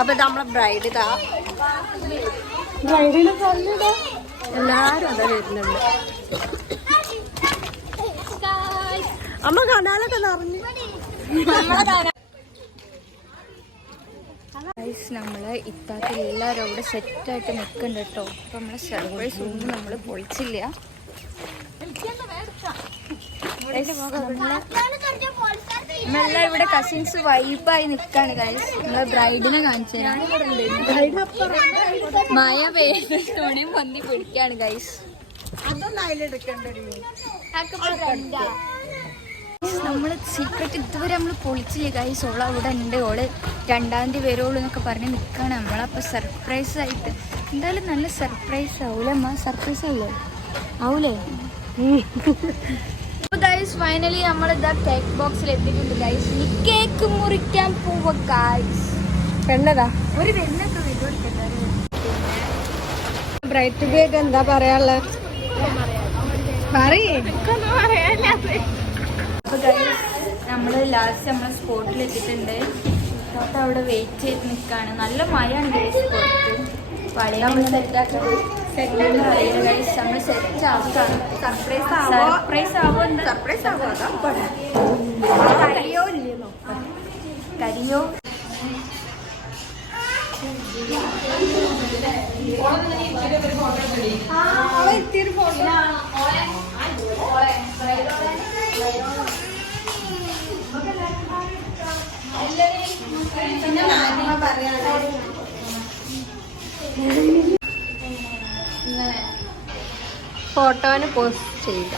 അപ്പൊ നമ്മളെ ബ്രൈഡ് ഇതാ ബ്രൈഡിനെ കല്ലിടാ എല്ലാരും അതാ വരുന്നുണ്ട്. അമ്മ കനാലൊക്കെ നിറഞ്ഞു. നമ്മള് ഇത്താത്ത എല്ലാവരും അവിടെ സെറ്റായിട്ട് നിൽക്കുന്നുണ്ട് കേട്ടോ. അപ്പൊ നമ്മളെ സർപ്രൈസ് ഒന്നും നമ്മള് പൊളിച്ചില്ല. നമ്മളെല്ലാം ഇവിടെ കസിൻസ് വൈബായി നിൽക്കാണ് ഗൈസ്. നമ്മളെ ബ്രൈഡിനെ കാണിച്ചു തരാം. മഴ പെയ്ത് തുണിയും പൊന്തി പിടിക്കാണ് ഗൈസ്. നമ്മള് സീക്രട്ട് ഇതുവരെ നമ്മള് പൊളിച്ചില്ലേ ഗൈസ്. ഓള് അവിടെ ഉണ്ട്. ഓള് 2-ാം തീയതി വരുള്ളൂ എന്നൊക്കെ പറഞ്ഞ് നിൽക്കാണ്. നമ്മളപ്പോ സർപ്രൈസ് ആയിട്ട് എന്തായാലും നല്ല സർപ്രൈസ് ആവൂലേ അമ്മ? സർപ്രൈസ് ആവൂലേ? ആവൂലേ? ഗൈസ് ഫൈനലി നമ്മൾ ഇതാ കേക്ക് ബോക്സിൽ എത്തിയിട്ടുണ്ട് ഗൈസ്. ഇനി കേക്ക് മുറിക്കാൻ പോവാ ഗൈസ്. പെണ്ണതാ ഒരു പെണ്ണൊക്കെ ബ്രൈറ്റ് ബേക്ക് എന്താ പറയാനുള്ളത്? അപ്പൊ ഗൈസ് നമ്മള് ലാസ്റ്റ് നമ്മളെ സ്പോട്ടിൽ എത്തിയിട്ടുണ്ട്. അവിടെ വെയിറ്റ് ചെയ്ത് നിൽക്കാണ്. നല്ല മഴയാണ് ഗൈസ് പുറത്ത്. പഴയ നമ്മൾ സെറ്റാക്കണം. ഗൈസ് നമ്മൾ സെറ്റ് ആക്കാണ്. സർപ്രൈസ് ആവോ? സർപ്രൈസ് ആവോ? കരിയോ ഇല്ലയോ? കരിയോ ഫോട്ടോന് പോസ്റ്റ് ചെയ്യുക.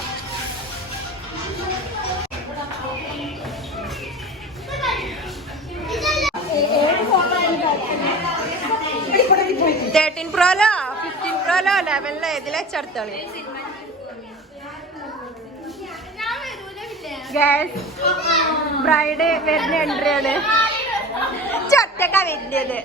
Pro 15 Pro 11 ഇതിലെ ചേർത്താണ് ഗൈസ്. ബ്രൈഡ് വരുന്ന എൻട്രിയാണ്. ചൊറ്റക്ക വലിയത്.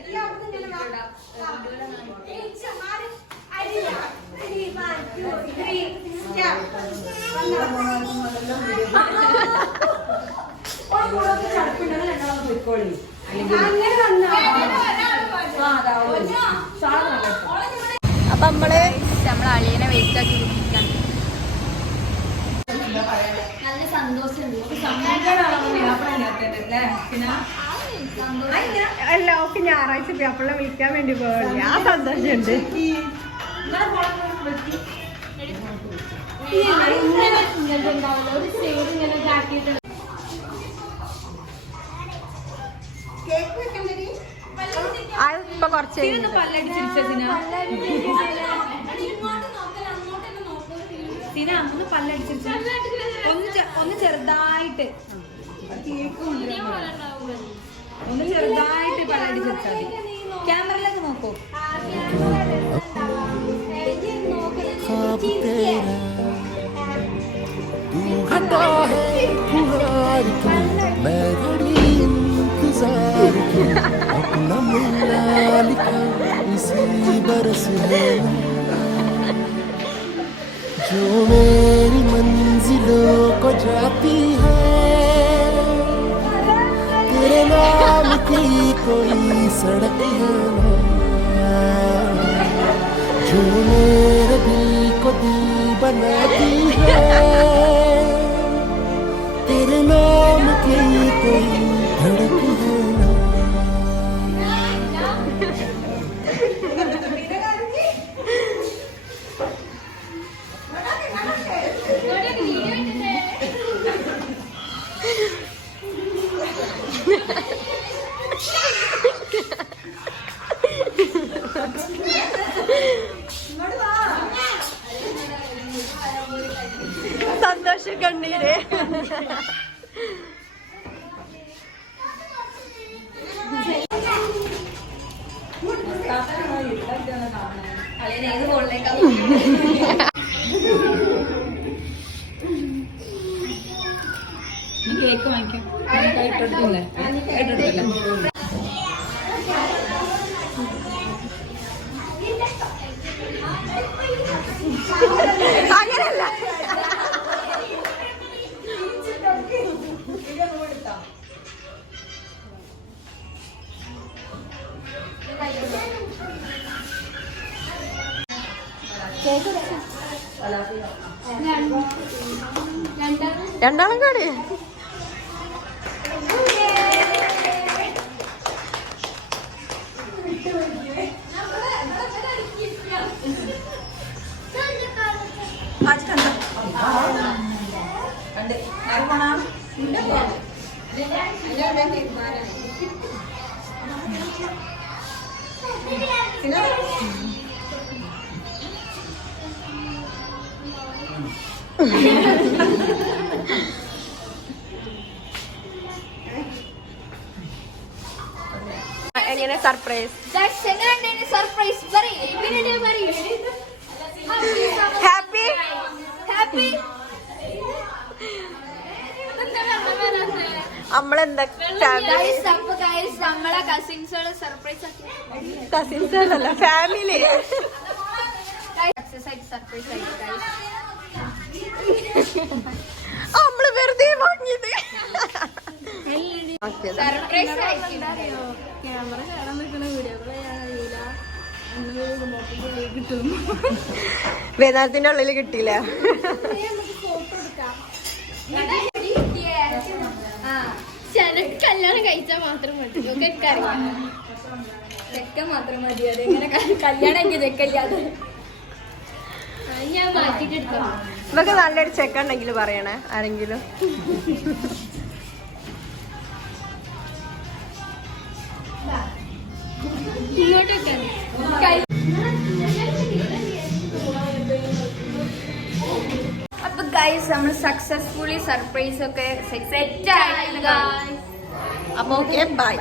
അപ്പൊ നമ്മളെ അളിയനെ വെയിറ്റ് ആക്കി ഇരിക്കുകയാണ്. നല്ല സന്തോഷമുണ്ട്. അല്ല ഓക്കെ ഞായറാഴ്ച അപ്പോളെ വിളിക്കാൻ വേണ്ടി പോകില്ല. ആ സന്തോഷമുണ്ട്. ഇപ്പൊ കുറച്ച് ഒന്ന് ചെറുതായിട്ട് പല്ലടിച്ചാൽ മതി. ക്യാമറയിലേക്ക് നോക്കൂ. अपना मिला लिखा इसी बरस है जो मेरी मंजिलों को जाती है तेरे नाम की कोई सड़क है जो मेरे दिल को दिल बनाती है तेरे नाम की कोई धड़क है സന്തോഷ കണ്ണീര്. കേക്ക് വാങ്ങിക്കാം. ഇട്ടെടുത്തില്ലേ? ഇട്ടെടുത്തില്ല. അങ്ങനല്ല. രണ്ടാളും കാട്. എങ്ങനെ സർപ്രൈസ്? സർപ്രൈസ് ഹാപ്പി ഹാപ്പി നമ്മളെന്താ നമ്മളെ കസിൻസുകള് സർപ്രൈസ് ആക്കി. കസിൻസ് അല്ല, ഫാമിലി. സർപ്രൈസ് ആയിട്ട് നമ്മള് വെറുതെ വാങ്ങിയത്. ക്യാമറ കാണാൻ നിൽക്കുന്ന വീഡിയോകളെ കിട്ടും. വേദാനത്തിന്റെ ഉള്ളിൽ കിട്ടിയില്ല. കല്യാണം കഴിച്ചാൽ മാത്രം മതി. ചെക്കൻ മാത്രം മതി. അതെങ്ങനെ കല്യാണം എനിക്ക് ചെക്കല്ലാതെ ഞാൻ മാറ്റിട്ടെടുക്കാം. നമുക്ക് നല്ലൊരു ചെക്ക ഉണ്ടെങ്കിൽ പറയണേ ആരെങ്കിലും. ഇങ്ങോട്ടൊക്കെ അപ്പൊ ഗൈസ് നമ്മൾ സക്സസ്ഫുള്ളി സർപ്രൈസ് ഒക്കെ സെറ്റ് ആയി. അപ്പൊ ഓക്കെ ബൈ.